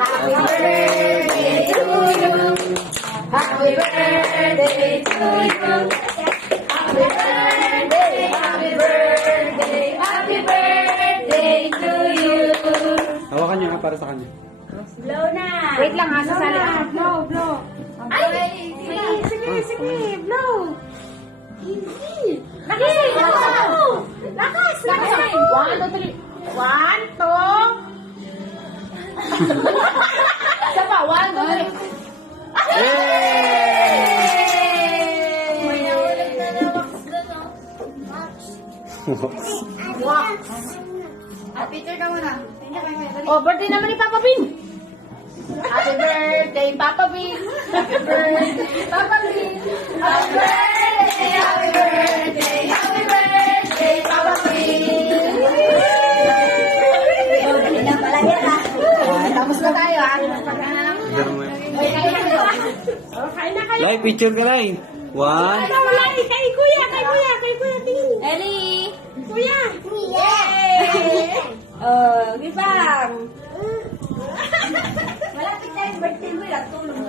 Happy birthday to you. Happy birthday to you. Happy birthday, happy birthday, happy birthday to you. Hawakan niyo nga para sa kanya. Blow na. Wait lang ha, sasali ako. Blow, blow. Ay, Sige, blow. lakas, lakas, lakas. 1, 2, 3. 1, 2. Isa pa, 1, 2, 3. May nahulog na na wax doon, oh. Picture ka muna. Tingnan ka muna. Oh, birthday naman ni Papa Bin. Happy birthday, Papa Bin. Happy birthday, Papa Bin. Happy birthday, happy birthday, happy birthday, Papa Bin. Hindi pala yan, ha? Tapos na tayo, ha? Kain na kayo. Lai, picture ka, Lai. 1. Kay kuya, tingin. Ellie. Kuya. Yay! Oh, gibang. Malapit na yung birthday mo, tulog